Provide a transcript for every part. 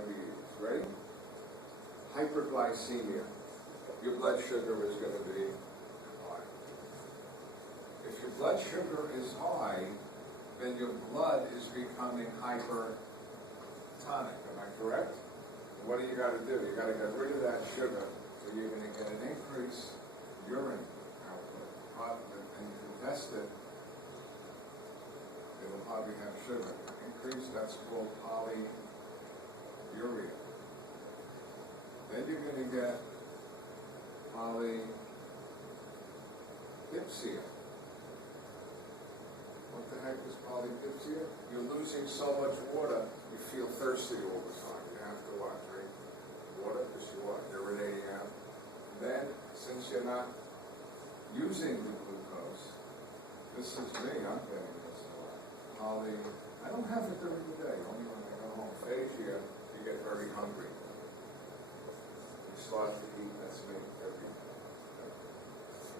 diabetes. Ready? Hyperglycemia. Your blood sugar is going to be high. If your blood sugar is high, then your blood is becoming hypertonic. Am I correct? And what do you got to do? You got to get rid of that sugar, so you're going to get an increased urine output. And you test it, it'll probably have sugar. Increase, that's called polyuria. Then you're going to get polydipsia. What the heck is polydipsia? You're losing so much water, you feel thirsty all the time. You have to drink water because you are urinating out. Then, since you're not using the glucose, this is me, I'm getting this a lot. I don't have it during the day, only when I go home. Aphasia, you get very hungry. You start to eat, that's me, every day.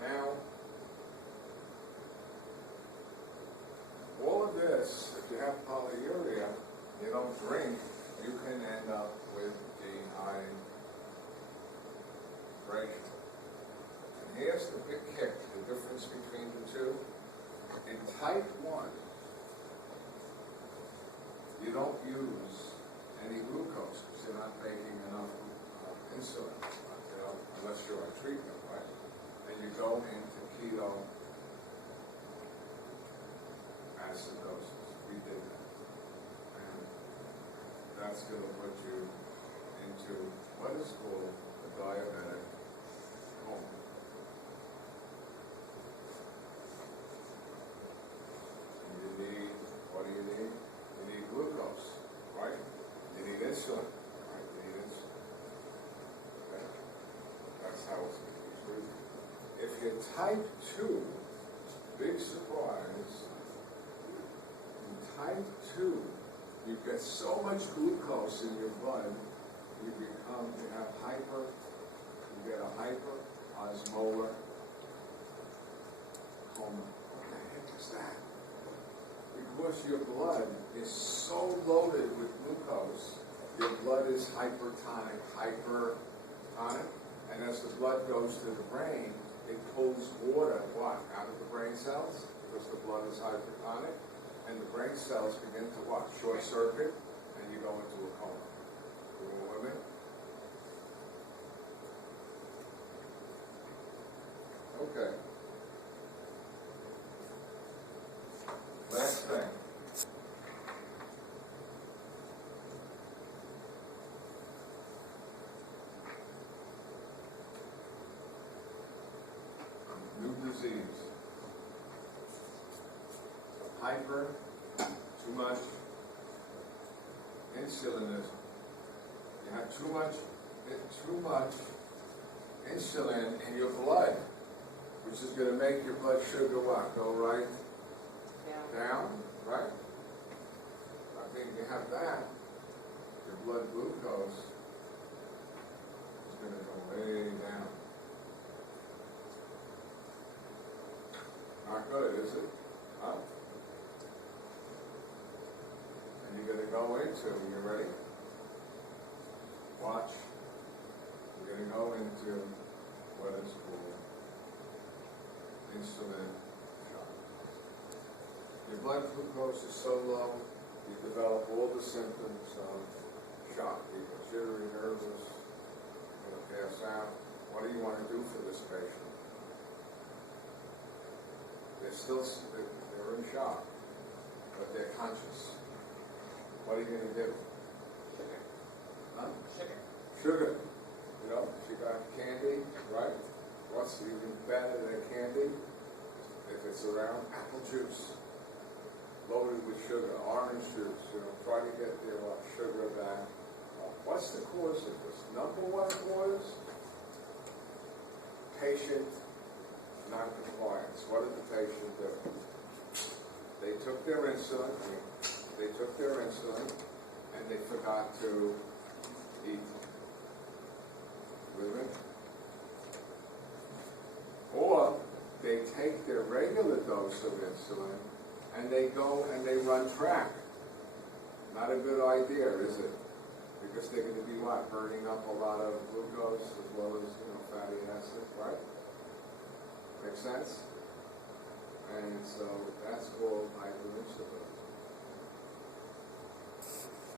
Now, all of this, if you have polyuria, you don't drink, you can end up with dehydration. And here's the big kick, the difference between the two. In type 1, you don't use any glucose because you're not making enough insulin, unless you're on treatment, right? And you go into ketoacidosis. We did that. And that's going to put you into what is called a diabetic coma. And you need, what do you need? You need glucose, right? You need insulin, right? You need insulin. Okay? That's how it's treated. If you're type 2, big surprise, in type 2, you get so much glucose in your blood, you get a hyperosmolar coma. What the heck is that? Because your blood is so loaded with glucose, your blood is hypertonic, and as the blood goes to the brain, it pulls water, out of the brain cells, because the blood is hypertonic, and the brain cells begin to short circuit, and you go into a coma. You with me? Okay. Last thing. New disease. Too much insulinism. You have too much insulin in your blood, which is going to make your blood sugar go right down, right? I think if you have that, your blood glucose is going to go way down. Not good, is it? Huh? And you're going to go into, you ready? Watch. You're going to go into what is called insulin shock. Your blood glucose is so low, you develop all the symptoms of shock. You get jittery, nervous, you're going to pass out. What do you want to do for this patient? They're in shock, but they're conscious. What are you going to do? Sugar. Huh? Sugar. You know, she got candy, right? What's even better than candy? If it's around, apple juice, loaded with sugar, orange juice, try to get their sugar back. What's the cause of this? Number one cause? Patient non-compliance. What did the patient do? They took their insulin, and they forgot to eat. With it? Or they take their regular dose of insulin and they go and they run track. Not a good idea, is it? Because not burning up a lot of glucose as well as, fatty acid, right? Make sense? And so